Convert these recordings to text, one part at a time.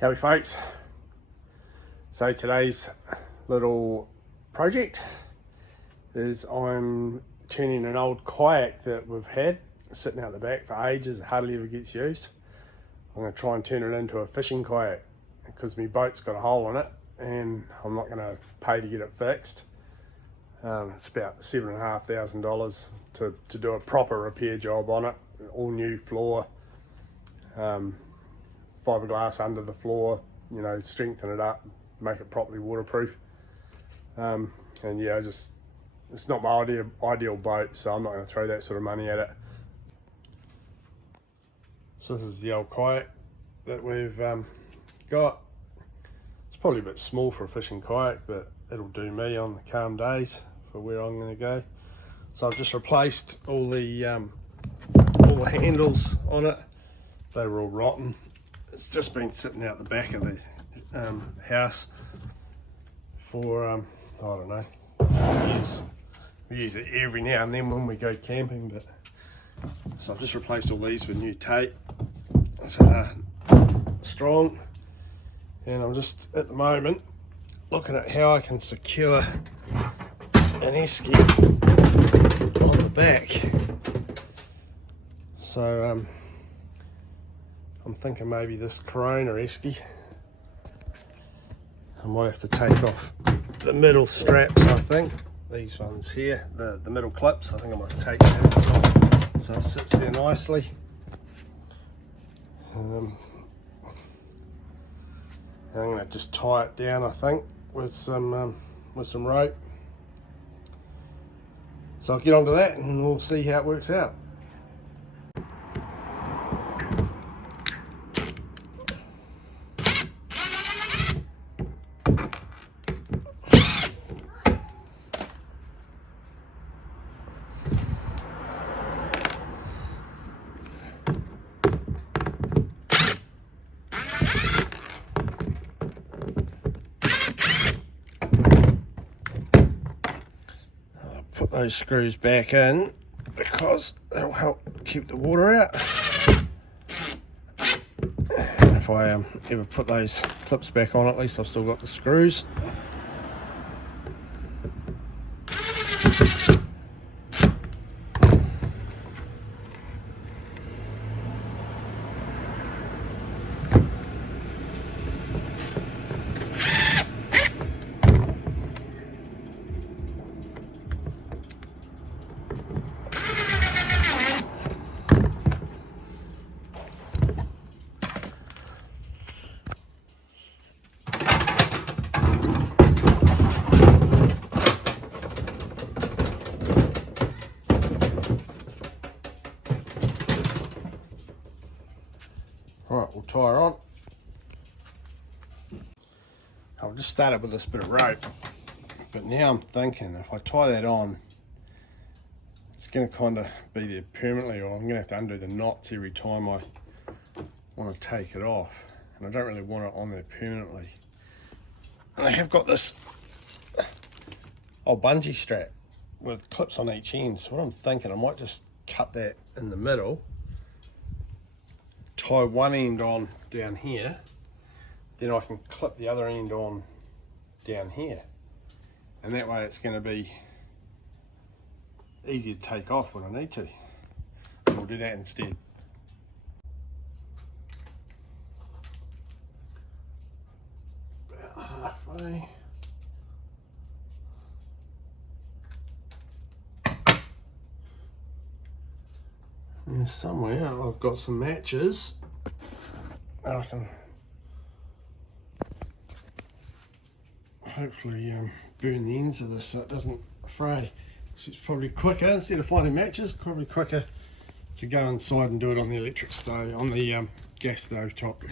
Howdy folks. So today's little project is I'm turning an old kayak that we've had sitting out the back for ages, it hardly ever gets used. I'm going to try and turn it into a fishing kayak because my boat's got a hole in it and I'm not going to pay to get it fixed. It's about $7,500 to do a proper repair job on it, all new floor, fiberglass under the floor, you know, strengthen it up, make it properly waterproof. And yeah, just it's not my ideal boat, so I'm not going to throw that sort of money at it. So this is the old kayak that we've got. It's probably a bit small for a fishing kayak, but it'll do me on the calm days for where I'm going to go. So I've just replaced all the handles on it. They were all rotten. It's just been sitting out the back of the house for I don't know, years. We use it every now and then when we go camping, but so I've just replaced all these with new tape so they're strong, and I'm just at the moment looking at how I can secure an esky on the back. So I'm thinking maybe this Corona esky. I might have to take off the middle straps, I think. These ones here, the middle clips, I think I might take that off so it sits there nicely. I'm going to just tie it down, I think, with some rope. So I'll get onto that and we'll see how it works out. Put those screws back in because that'll help keep the water out. And if I ever put those clips back on, at least I've still got the screws. Right, we'll tie her on. I've just started with this bit of rope, but now I'm thinking if I tie that on, it's going to kind of be there permanently, or I'm going to have to undo the knots every time I want to take it off, and I don't really want it on there permanently. And I have got this old bungee strap with clips on each end, so what I'm thinking, I might just cut that in the middle, tie one end on down here, then I can clip the other end on down here, and that way it's going to be easy to take off when I need to. So we'll do that instead. About halfway. And somewhere I've got some matches that I can hopefully burn the ends of this so it doesn't fray. So it's probably quicker, instead of finding matches, probably quicker to go inside and do it on the electric stove, on the gas stove top.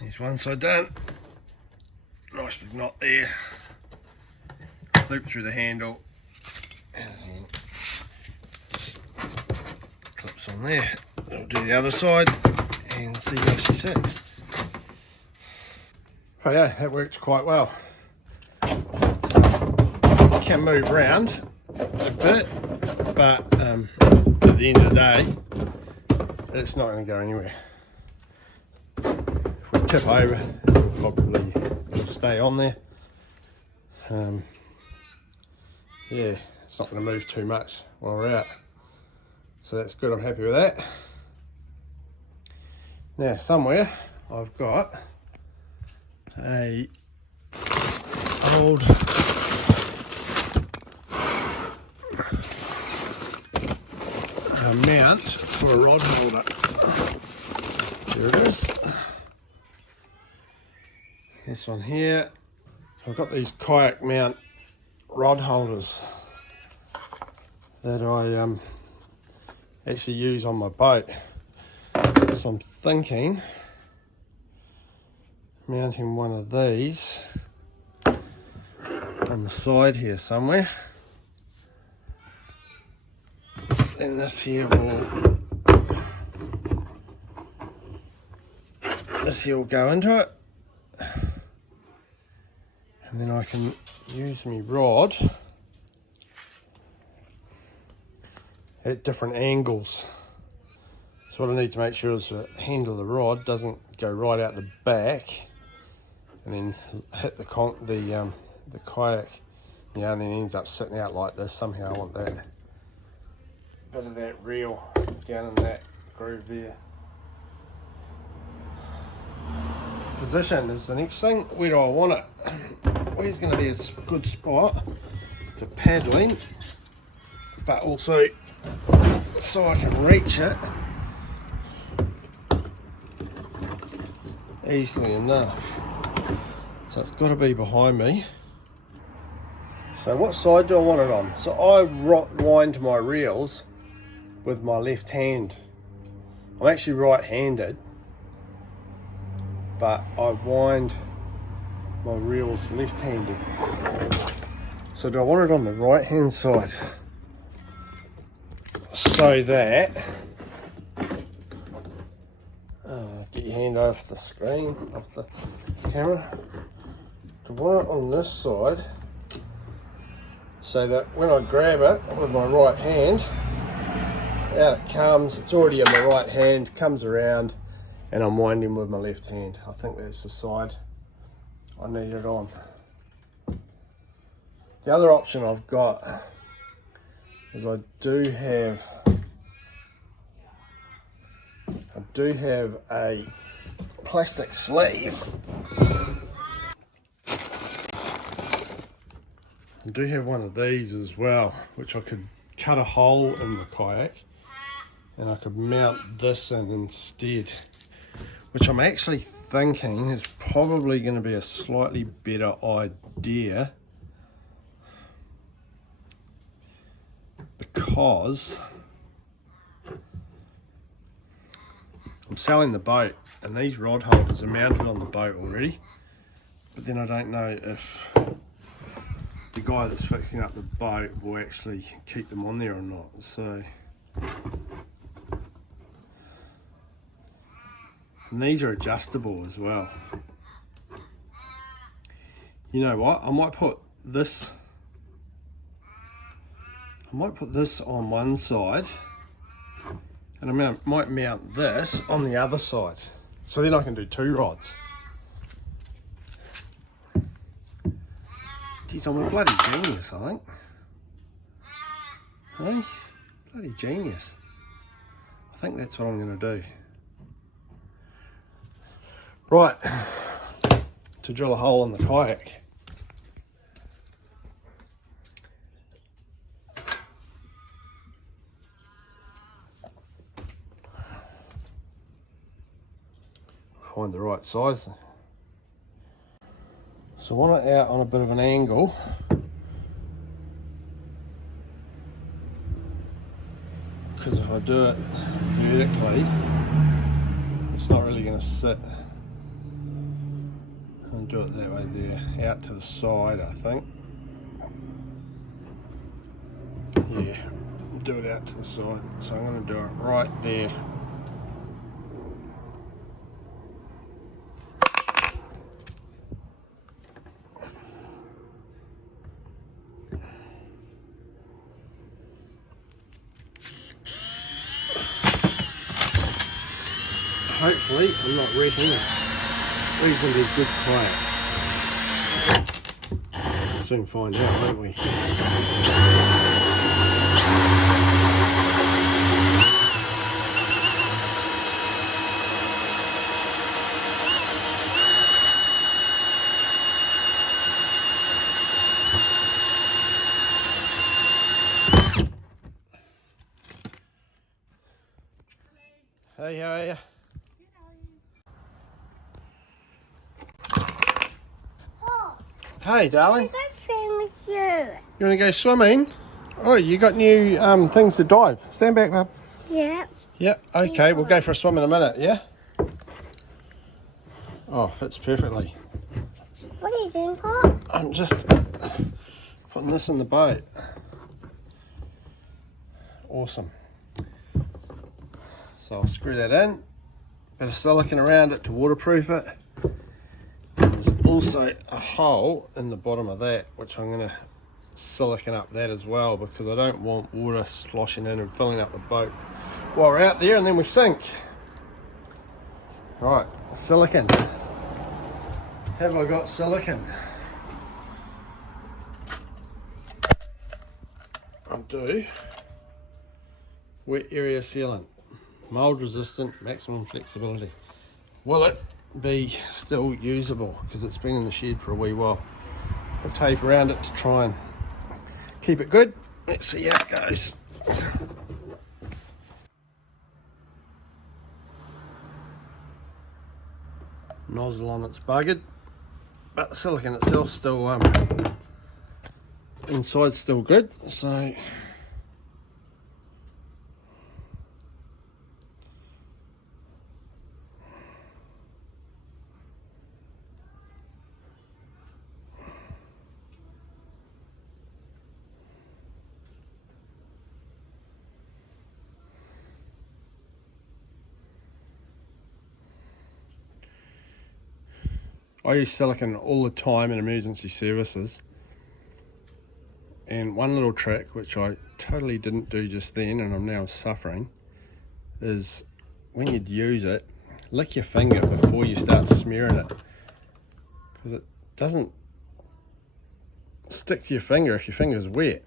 There's one side done. Nice big knot there. Loop through the handle and just clips on there. I'll do the other side and see how she sits. Oh yeah, that works quite well. It can move around a bit, but at the end of the day, it's not going to go anywhere. If we tip over, it'll probably stay on there. Yeah, it's not going to move too much while we're out. So that's good, I'm happy with that. Now somewhere I've got a old mount for a rod holder. There it is. This one here. I've got these kayak mount rod holders that I actually use on my boat. So I'm thinking mounting one of these on the side here somewhere. Then this here will go into it, and then I can use my rod at different angles. So what I need to make sure is the handle of the rod doesn't go right out the back and then hit the kayak, and then ends up sitting out like this. Somehow I want that bit of that reel down in that groove there. Position is the next thing. Where do I want it? Where's going to be a good spot for paddling, but also so I can reach it easily enough. So it's got to be behind me. So what side do I want it on? So I wind my reels with my left hand. I'm actually right-handed, but I wind my reels left-handed. So do I want it on the right-hand side? So that, get your hand off the screen, off the camera. Do I want it on this side, so that when I grab it with my right hand, out it comes, it's already in my right hand, comes around, and I'm winding with my left hand. I think that's the side I need it on. The other option I've got is I do have a plastic sleeve. I do have one of these as well, which I could cut a hole in the kayak and I could mount this in instead, which I'm actually thinking is probably going to be a slightly better idea, because I'm selling the boat and these rod holders are mounted on the boat already, but then I don't know if the guy that's fixing up the boat will actually keep them on there or not. So, and these are adjustable as well. You know what, I might put this on one side, and I might mount this on the other side, so then I can do two rods. Geez, I'm a bloody genius, I think. Hey, bloody genius. I think that's what I'm going to do. Right, to drill a hole in the kayak. Find the right size. So I want it out on a bit of an angle. Because if I do it vertically, it's not really going to sit. I'll do it that way there, out to the side, I think. Yeah, do it out to the side. So I'm going to do it right there. hopefully I'm not wrecking it. These will be a good kayak. We'll soon find out, won't we? Hey, how are you? Hey, darling. I'm going with you. You want to go swimming? Oh, you got new things to dive. Stand back, bub. Yeah. Yep, okay, we'll go for a swim in a minute, yeah? Oh, fits perfectly. What are you doing, Pop? I'm just putting this in the boat. Awesome. So I'll screw that in. Bit of silicone around it to waterproof it. There's also a hole in the bottom of that, which I'm going to silicone up that as well, because I don't want water sloshing in and filling up the boat while we're out there and then we sink. Right, silicone. Have I got silicone? I do. Wet area sealant. Mold resistant, maximum flexibility. Will it be still usable? Because it's been in the shed for a wee while. Put tape around it to try and keep it good. Let's see how it goes. Nozzle on it's buggered, but the silicone itself still inside's still good, so I use silicone all the time in emergency services. And one little trick, which I totally didn't do just then and I'm now suffering, is when you'd use it, lick your finger before you start smearing it. Because it doesn't stick to your finger if your finger's wet.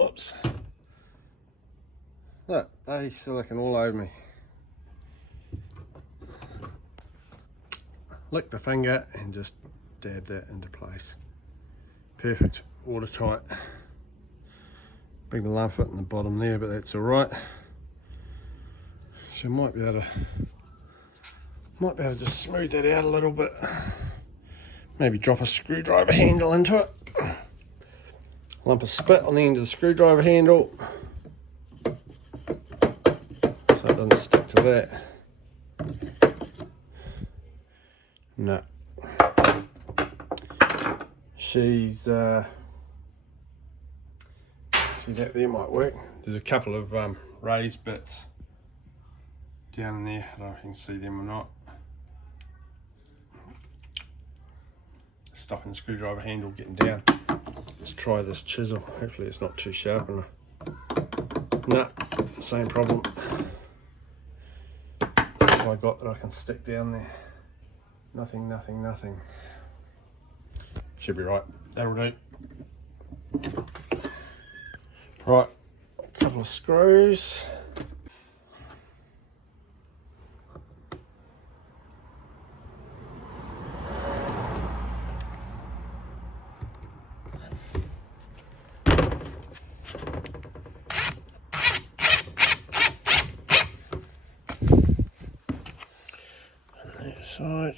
Oops. Look, bloody silicone all over me. Lick the finger and just dab that into place. Perfect, watertight. Big lump in the bottom there, but that's alright. So might be able to just smooth that out a little bit. Maybe drop a screwdriver handle into it. Lump of spit on the end of the screwdriver handle, so it doesn't stick to that. No. She's see that there might work. There's a couple of raised bits down in there. I don't know if you can see them or not. Stopping the screwdriver handle getting down. Let's try this chisel. Hopefully it's not too sharp enough. No, same problem. What have I got that I can stick down there? Nothing. Should be right. That'll do. Right, a couple of screws. On the other side.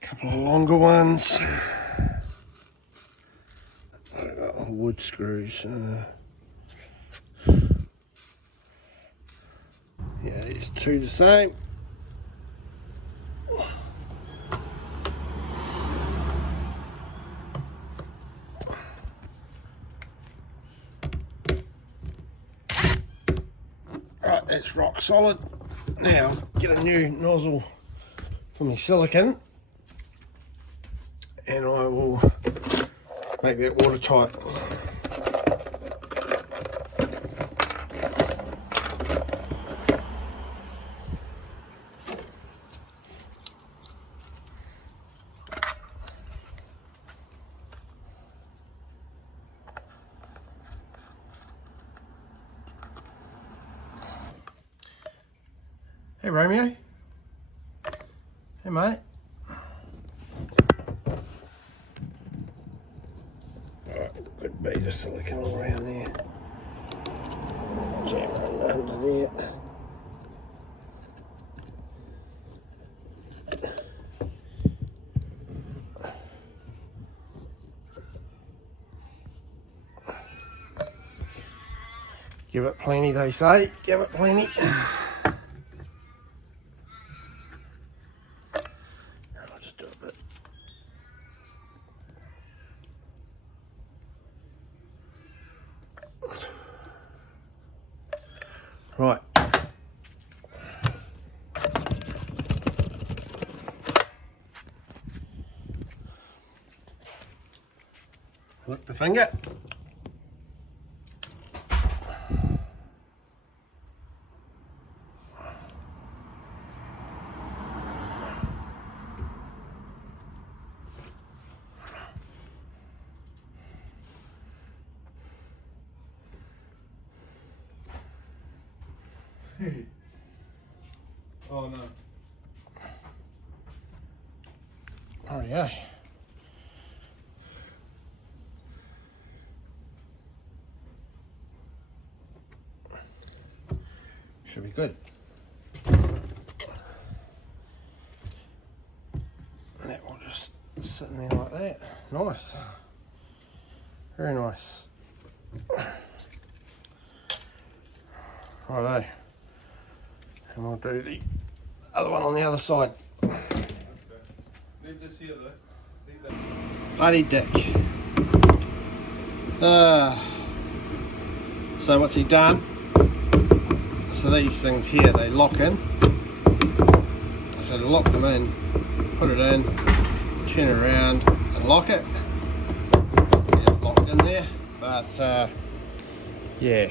Couple of longer ones. I've got wood screws. Yeah, these two the same. Right, that's rock solid. Now get a new nozzle for my silicone, and I will make that watertight. Hey Romeo. Hey mate. Alright, good bead of silicone all around there. Jam right under there. Give it plenty, they say. Give it plenty. I'll just do a bit. Right. Lick the finger. Oh no. Oh yeah. Should be good. That will just sit in there like that. Nice. Very nice. Righto. And we'll do the other one on the other side. Leave this here though. Leave that. Bloody dick. So what's he done? So these things here, they lock in. So to lock them in, put it in, turn it around and lock it. See, it's locked in there, but yeah,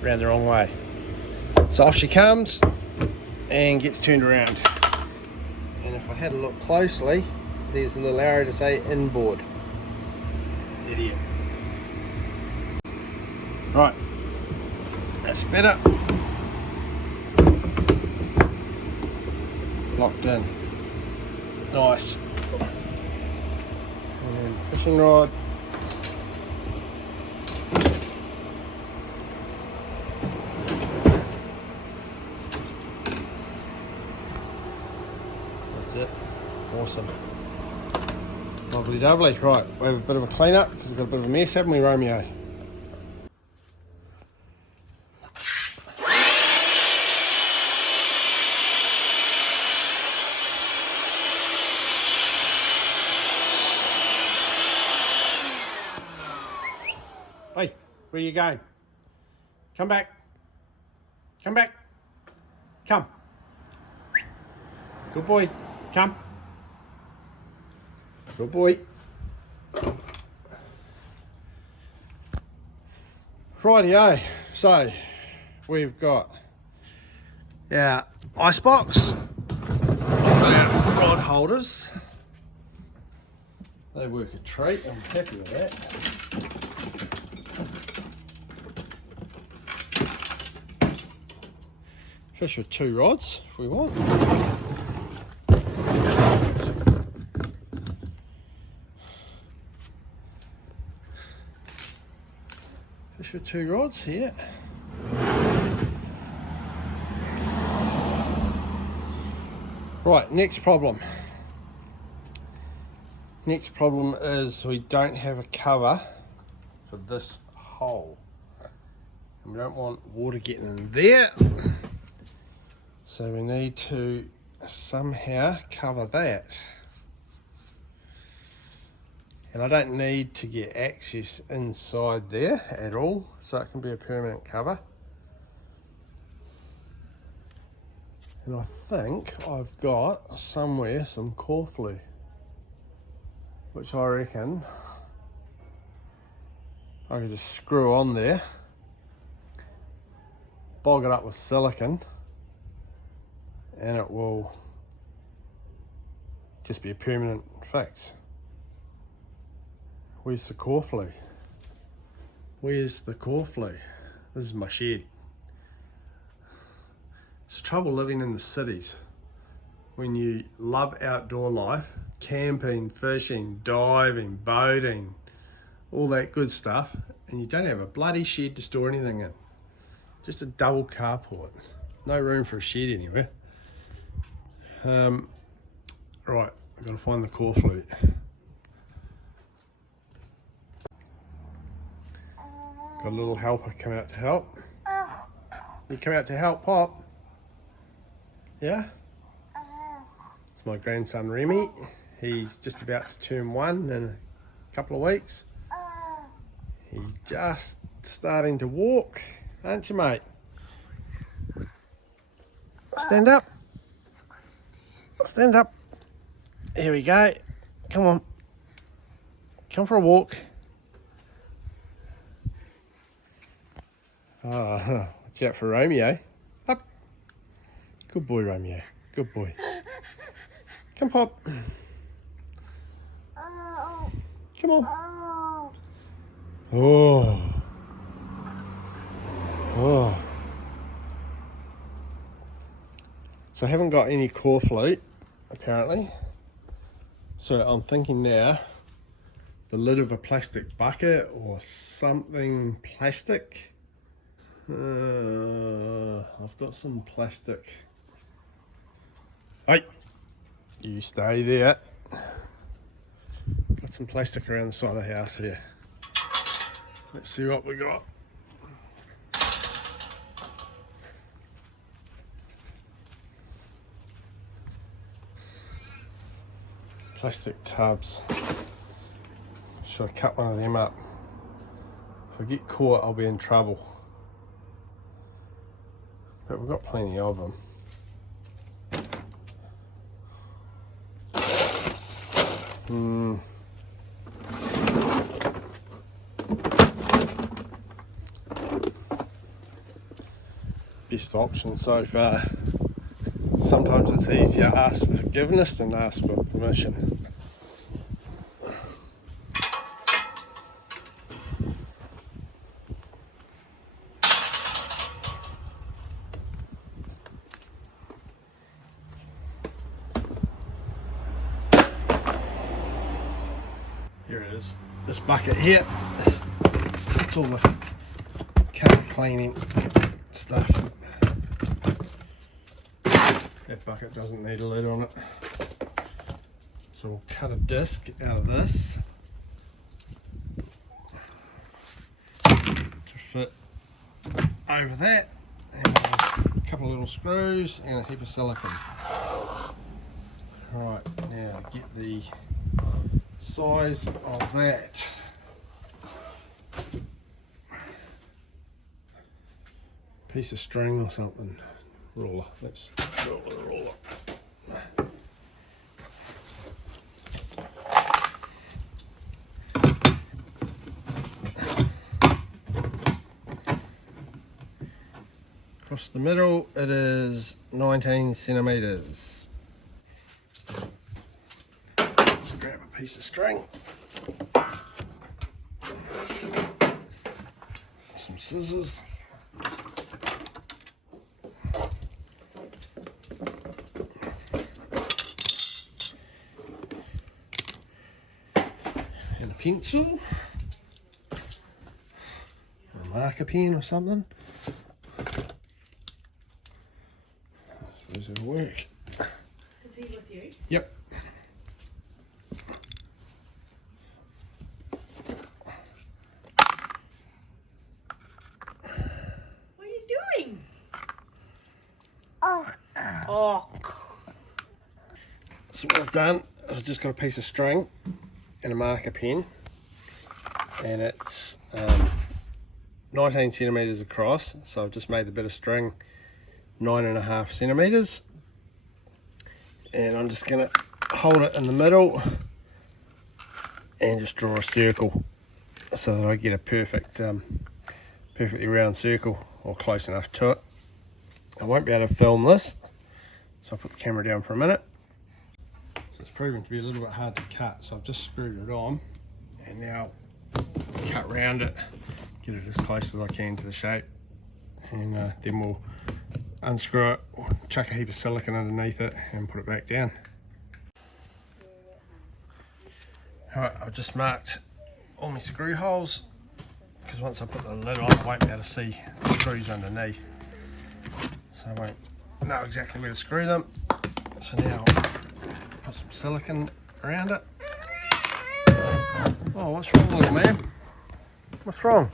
ran the wrong way. So off she comes and gets turned around. And if I had a look closely, there's a little arrow to say inboard. Idiot. Right, that's better. Locked in. Nice. And then fishing rod. That's it. Awesome. Lovely doubly. Right, we have a bit of a clean up because we've got a bit of a mess, haven't we, Romeo? Hey, where are you going? Come back. Come back. Come. Good boy. Come. Good boy. Rightio. So, we've got our ice box. Our rod holders. They work a treat. I'm happy with that. Fish with 2 rods if we want. Fish with 2 rods here. Right, next problem. Next problem is we don't have a cover for this hole. And we don't want water getting in there. So we need to somehow cover that. And I don't need to get access inside there at all, so it can be a permanent cover. And I think I've got somewhere some corflue, which I reckon I can just screw on there, bog it up with silicone, and it will just be a permanent fix. Where's the corflue? Where's the corflue? This is my shed. It's the trouble living in the cities. When you love outdoor life, camping, fishing, diving, boating, all that good stuff, and you don't have a bloody shed to store anything in. Just a double carport. No room for a shed anywhere. Right, I've got to find the corflute. Got a little helper come out to help. You come out to help, Pop? Yeah? It's my grandson Remy. He's just about to turn 1 in a couple of weeks. He's just starting to walk, aren't you, mate? Stand up. Stand up. Here we go. Come on. Come for a walk. Watch out for Romeo. Up. Good boy, Romeo. Good boy. Come, Pop. Come on. Oh. Oh. So I haven't got any corflute, apparently. So I'm thinking now, the lid of a plastic bucket or something plastic. I've got some plastic. Hey, you stay there. Got some plastic around the side of the house here. Let's see what we got. Plastic tubs. Should I cut one of them up? If I get caught, I'll be in trouble. But we've got plenty of them. Best option so far. Sometimes it's easier to ask for forgiveness than ask for permission. Here it is. This bucket here. It's all the kayak cleaning stuff. That bucket doesn't need a lid on it. So we'll cut a disc out of this to fit over that, and a couple of little screws and a heap of silicone. Right, now get the size of that. Piece of string or something. Ruler. Let's do it with a ruler. Across the middle, it is 19 centimeters. Let's grab a piece of string, some scissors. And a pencil, or a marker pen or something. I suppose it'll work. Is he with you? Yep. What are you doing? Oh. Oh. So what I've done is I've just got a piece of string and a marker pen, and it's 19 centimeters across, so I've just made the bit of string 9.5 centimeters, and I'm just going to hold it in the middle and just draw a circle so that I get a perfect, perfectly round circle, or close enough to it. I won't be able to film this, so I'll put the camera down for a minute. It's proving to be a little bit hard to cut, so I've just screwed it on and now cut round it, get it as close as I can to the shape, and then we'll unscrew it, chuck a heap of silicone underneath it and put it back down. Alright, I've just marked all my screw holes, because once I put the lid on I won't be able to see the screws underneath, so I won't know exactly where to screw them. So now I'll put some silicone around it. Oh, what's wrong, little man? What's wrong?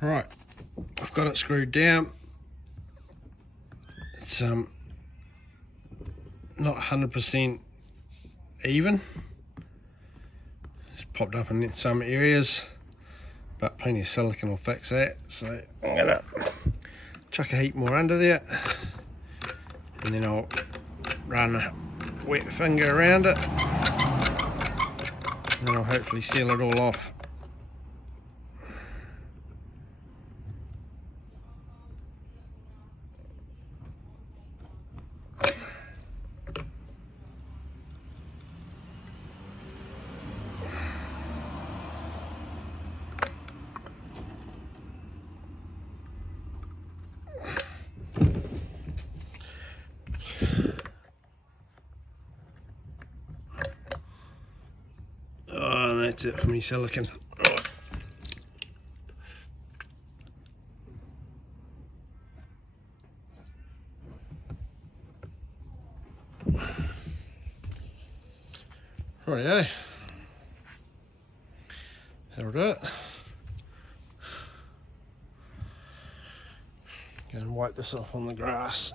Right, I've got it screwed down. It's not 100% even. It's popped up in some areas, but plenty of silicone will fix that. So I'm gonna chuck a heap more under there, and then I'll run a wet finger around it, and then I'll hopefully seal it all off. Oh, that's it for me silicone. Rightio. That'll do it. Go and wipe this off on the grass.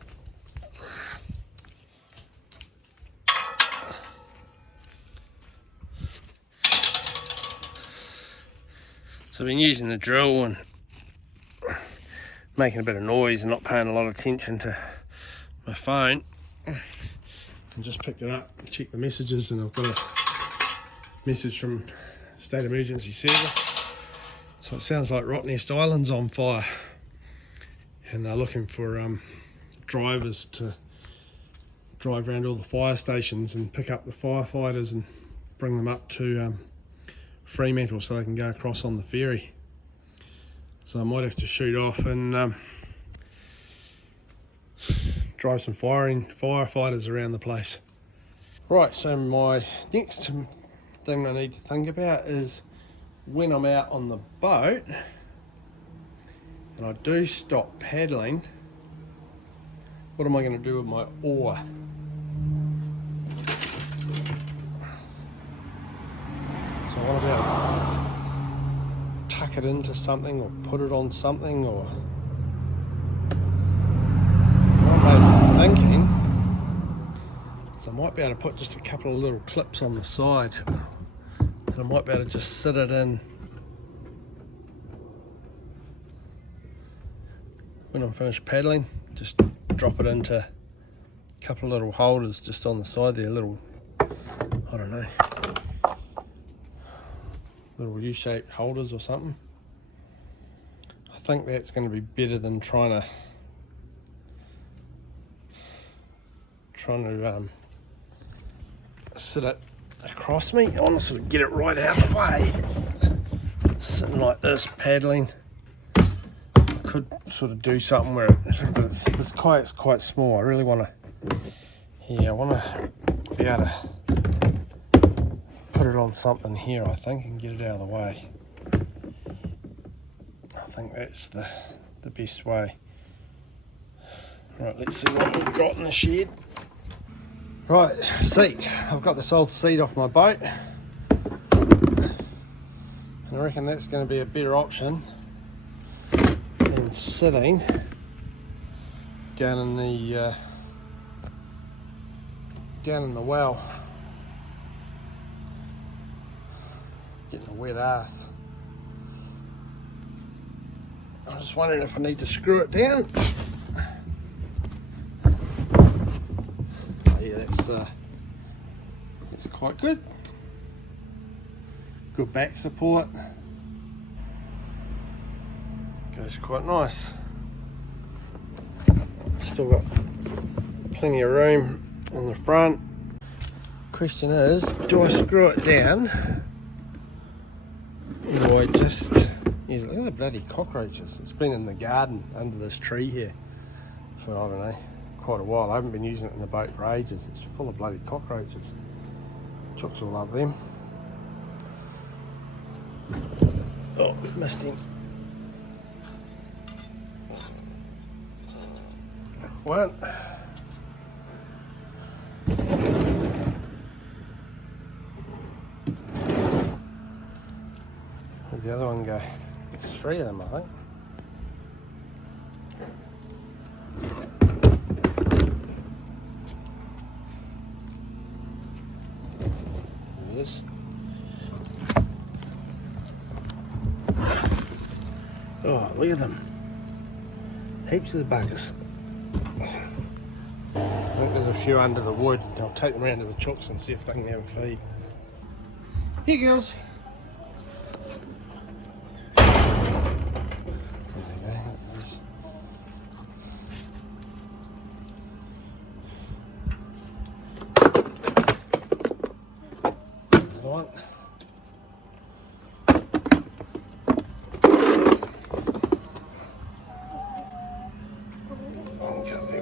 So I've been using the drill and making a bit of noise and not paying a lot of attention to my phone. I just picked it up, checked the messages, and I've got a message from State Emergency Service. So it sounds like Rottnest Island's on fire, and they're looking for drivers to drive around all the fire stations and pick up the firefighters and bring them up to Fremantle so they can go across on the ferry. So I might have to shoot off and drive some firefighters around the place. Right, so my next thing I need to think about is when I'm out on the boat and I do stop paddling, what am I going to do with my oar? So I want to be able to tuck it into something or put it on something, or I'm thinking, so I might be able to put just a couple of little clips on the side, and I might be able to just sit it in when I'm finished paddling. Just drop it into a couple of little holders just on the side there, little, I don't know, little U-shaped holders or something. I think that's going to be better than trying to sit it across me. I want to sort of get it right out of the way. Sitting like this, paddling. I could sort of do something where but this kayak's quite small. I really want to, I want to be able to put it on something here, I think, and get it out of the way. I think that's the best way. Right, let's see what we've got in the shed. Right, seat. I've got this old seat off my boat, and I reckon that's going to be a better option than sitting down in the well, getting a wet ass. I'm just wondering if I need to screw it down. Oh, yeah, that's quite good. Good back support. Goes quite nice. Still got plenty of room in the front. Question is, do I screw it down? Or I just... Yeah, look at the bloody cockroaches. It's been in the garden under this tree here for, I don't know, quite a while. I haven't been using it in the boat for ages. It's full of bloody cockroaches. Chooks will love them. Oh, missed him. One. Where'd the other one go? There's 3 of them, I think. There he is. Oh, look at them. Heaps of the buggers. I think there's a few under the wood. I'll take them around to the chooks and see if they can have a feed. Here, girls.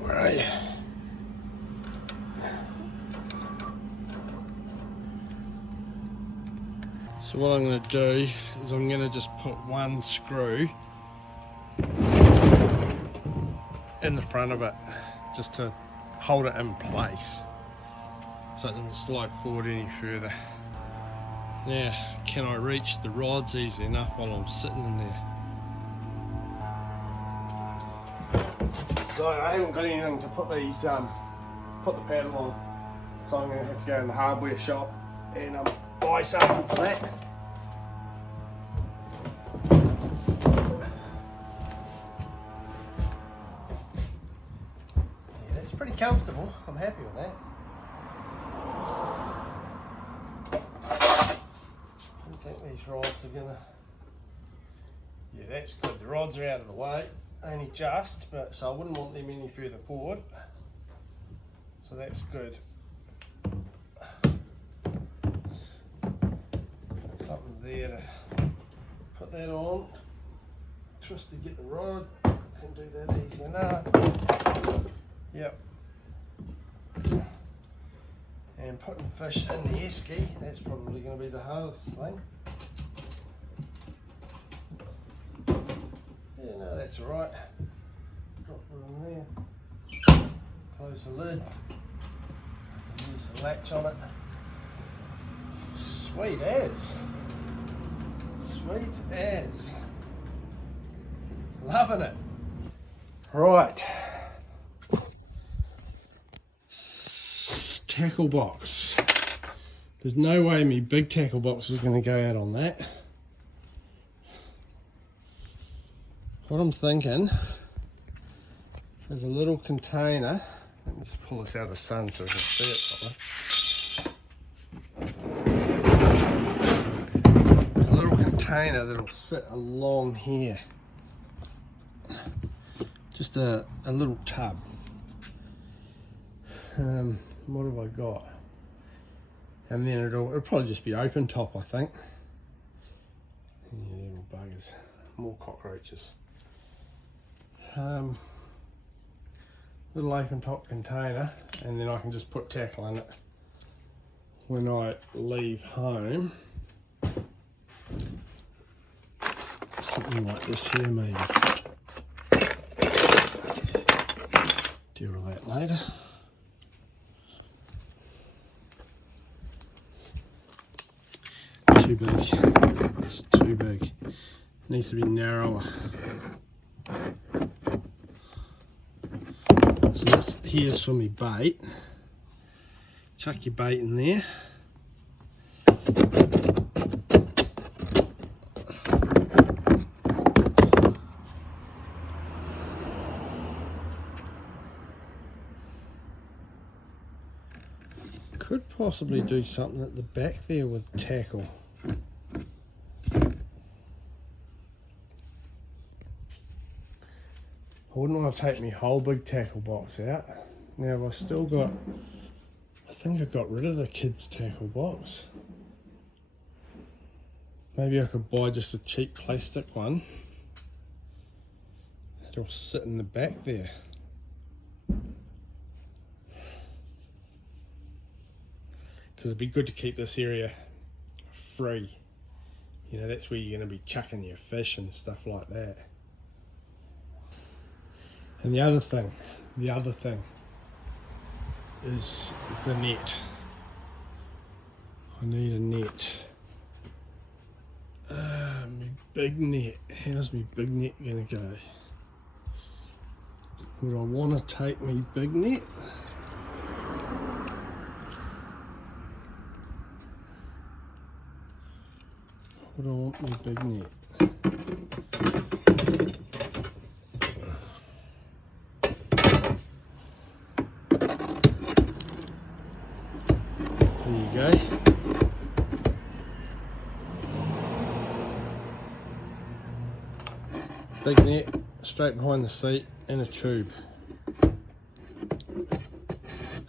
Where are you? So what I'm going to do is I'm going to just put one screw in the front of it just to hold it in place so it doesn't slide forward any further. Now, can I reach the rods easy enough while I'm sitting in there? So I haven't got anything to put these, put the paddle on, so I'm going to have to go in the hardware shop and buy something for that. Yeah, that's pretty comfortable. I'm happy with that. I don't think these rods are gonna. Yeah, that's good. The rods are out of the way. Only just, but so I wouldn't want them any further forward, so that's good. Something there to put that on, twist to get the rod, can do that easy enough. Yep. And putting fish in the esky, that's probably going to be the hardest thing. Yeah, no, that's alright. Drop it in there. Close the lid. I can use the latch on it. Sweet as. Sweet as. Loving it. Right. Tackle box. There's no way my big tackle box is going to go out on that. What I'm thinking is a little container. Let me just pull this out of the sun so we can see it properly. A little container that'll sit along here. Just a little tub. What have I got? And then it'll probably just be open top, I think. Yeah, little buggers. More cockroaches. Little open top container, and then I can just put tackle in it when I leave home. Something like this here, maybe. Deal with that later. Too big. It's too big. needs to be narrower. So this here's for me bait. Chuck your bait in there. Could possibly do something at the back there with tackle. I wouldn't want to take my whole big tackle box out. Now I've still got, I think I got rid of the kids' tackle box. Maybe I could buy just a cheap plastic one. It'll sit in the back there. Because it'd be good to keep this area free. You know, that's where you're going to be chucking your fish and stuff like that. And the other thing is the net. I need a net. My big net. How's my big net gonna go? Would I want to take my big net? Would I want my big net? There you go. Big net, straight behind the seat, and a tube.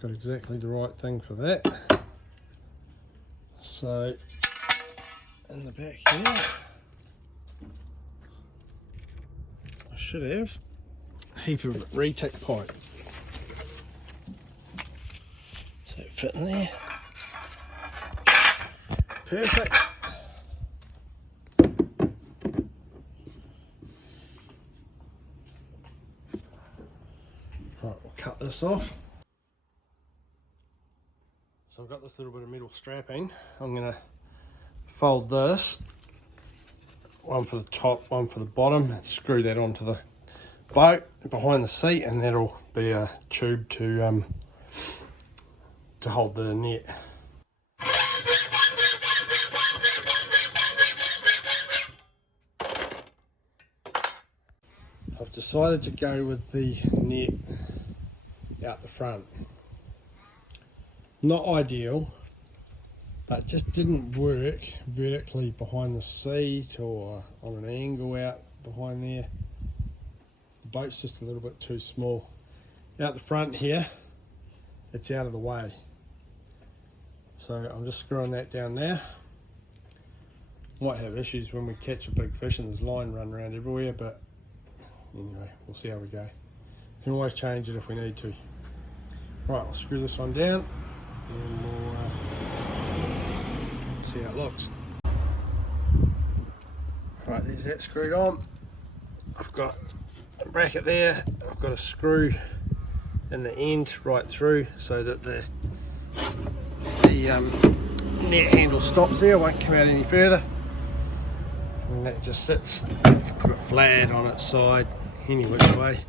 Got exactly the right thing for that. So, in the back here, I should have a heap of retic pipe. So fit in there. Perfect. Right, we'll cut this off. So I've got this little bit of metal strapping. I'm going to fold this, one for the top, one for the bottom, and screw that onto the boat behind the seat, and that'll be a tube to hold the net. I've decided to go with the net out the front. Not ideal, but just didn't work vertically behind the seat or on an angle out behind there. The boat's just a little bit too small. Out the front here, it's out of the way. So I'm just screwing that down now. Might have issues when we catch a big fish and there's line running around everywhere, but anyway, we'll see how we go. Can always change it if we need to. Right, I'll screw this one down and we'll see how it looks. Right, there's that screwed on. I've got a bracket there. I've got a screw in the end right through so that the net handle stops there, won't come out any further. And that just sits, you can put it flat on its side, any which way.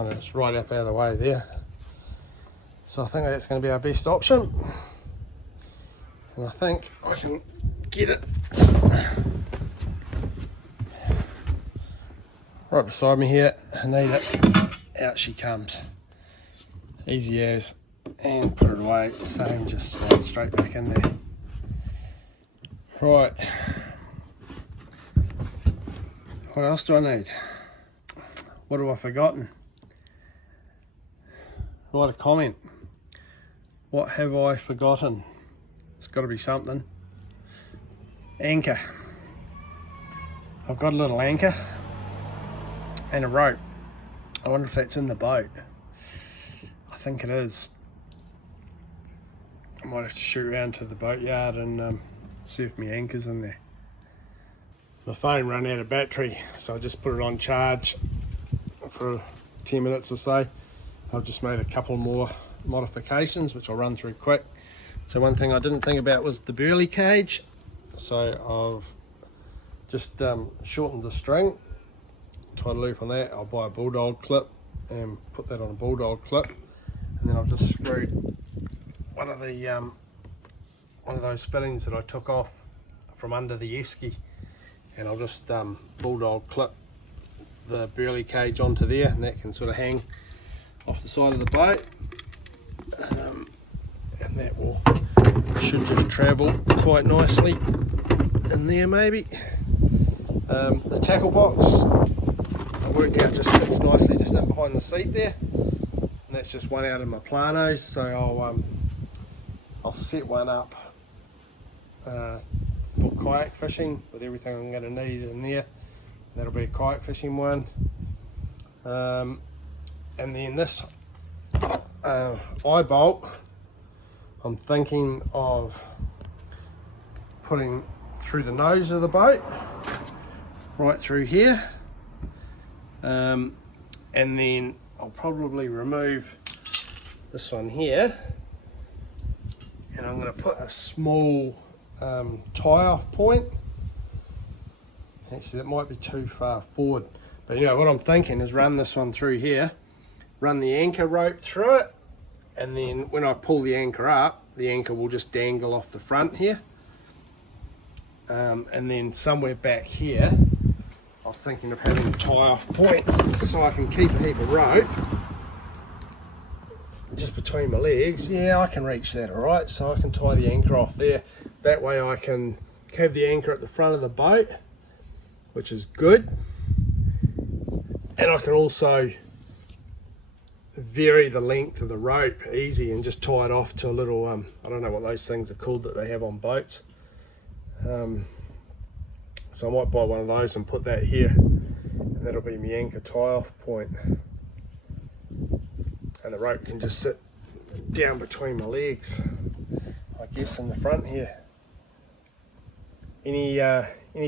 It's right up out of the way there. So I think that's going to be our best option. And I think I can get it right beside me here. I need it. Out she comes. Easy as. And put it away. Same, just slide straight back in there. Right. What else do I need? What have I forgotten? Write a comment. What have I forgotten? It's got to be something. Anchor. I've got a little anchor and a rope. I wonder if that's in the boat. I think it is. I might have to shoot around to the boatyard and see if my anchor's in there. My phone ran out of battery, so I just put it on charge for 10 minutes or so. I've just made a couple more modifications which I'll run through quick. So one thing I didn't think about was the Burley Cage. So I've just shortened the string, tied a loop on that. I'll buy a bulldog clip and put that on a bulldog clip, and then I've just screwed one of those fittings that I took off from under the esky, and I'll just bulldog clip the Burley Cage onto there, and that can sort of hang off the side of the boat, and that should just travel quite nicely in there maybe. The tackle box I worked out just sits nicely just in behind the seat there, and that's just one out of my planos, so I'll set one up for kayak fishing with everything I'm going to need in there. That'll be a kayak fishing one, and then this eye bolt I'm thinking of putting through the nose of the boat, right through here, and then I'll probably remove this one here, and I'm going to put a small tie-off point. Actually, that might be too far forward, but you know what I'm thinking is run this one through here, run the anchor rope through it, and then when I pull the anchor up, the anchor will just dangle off the front here, and then somewhere back here I was thinking of having a tie-off point so I can keep a heap of rope just between my legs. Yeah, I can reach that alright, so I can tie the anchor off there. That way I can have the anchor at the front of the boat, which is good, and I can also vary the length of the rope easy and just tie it off to a little I don't know what those things are called that they have on boats, so I might buy one of those and put that here, and that'll be my anchor tie-off point, and the rope can just sit down between my legs, I guess, in the front here. Any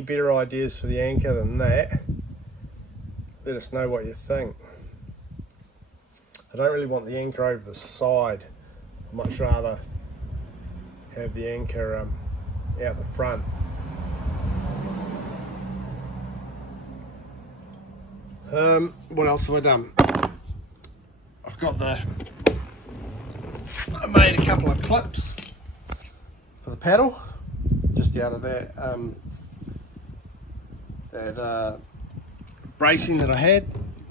better ideas for the anchor than that? Let us know what you think. I don't really want the anchor over the side. I'd much rather have the anchor out the front. What else have I done? I made a couple of clips for the paddle, just out of that bracing that I had,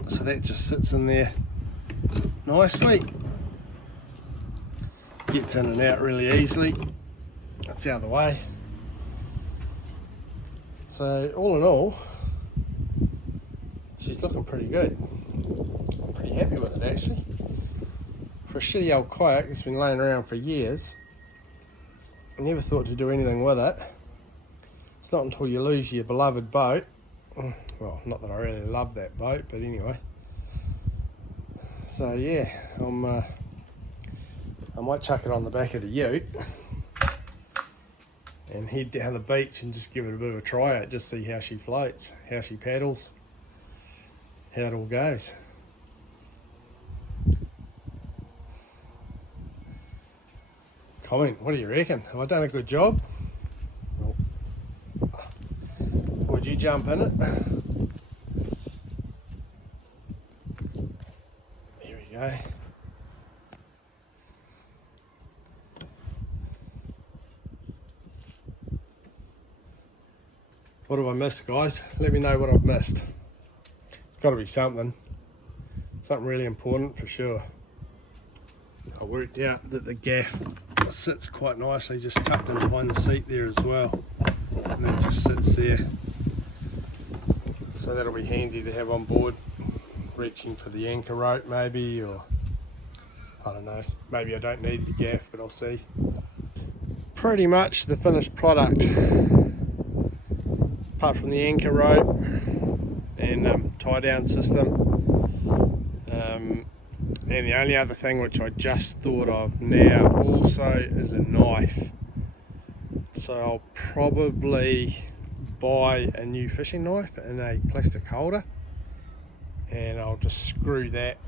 so that just sits in there nicely, gets in and out really easily. That's out of the way. So all in all, she's looking pretty good. I'm pretty happy with it actually. For a shitty old kayak that's been laying around for years, I never thought to do anything with it. It's not until you lose your beloved boat, well, not that I really love that boat, but anyway. So yeah, I might chuck it on the back of the ute and head down the beach and just give it a bit of a try out, just see how she floats, how she paddles, how it all goes. Comment, what do you reckon? Have I done a good job? Would you jump in it? There we go. What have I missed, guys? Let me know what I've missed. It's got to be something really important for sure. I worked out that the gaff sits quite nicely just tucked in behind the seat there as well, and that just sits there, so that'll be handy to have on board, reaching for the anchor rope maybe, or I don't know, maybe I don't need the gaff, but I'll see. Pretty much the finished product, apart from the anchor rope and tie down system. And the only other thing which I just thought of now also is a knife. So I'll probably buy a new fishing knife in a plastic holder, and I'll just screw that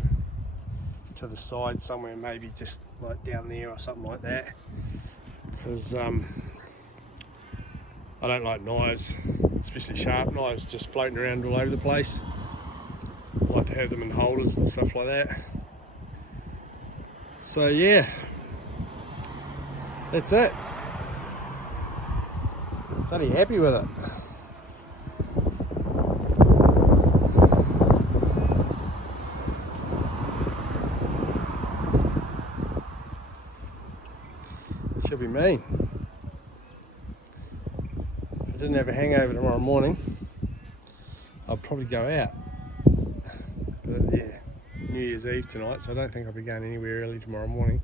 to the side somewhere, maybe just like down there or something like that, because I don't like knives, especially sharp knives, just floating around all over the place. I like to have them in holders and stuff like that. So yeah, that's it. Bloody happy with it. Should be mean. If I didn't have a hangover tomorrow morning, I'd probably go out. But yeah, New Year's Eve tonight, so I don't think I'll be going anywhere early tomorrow morning.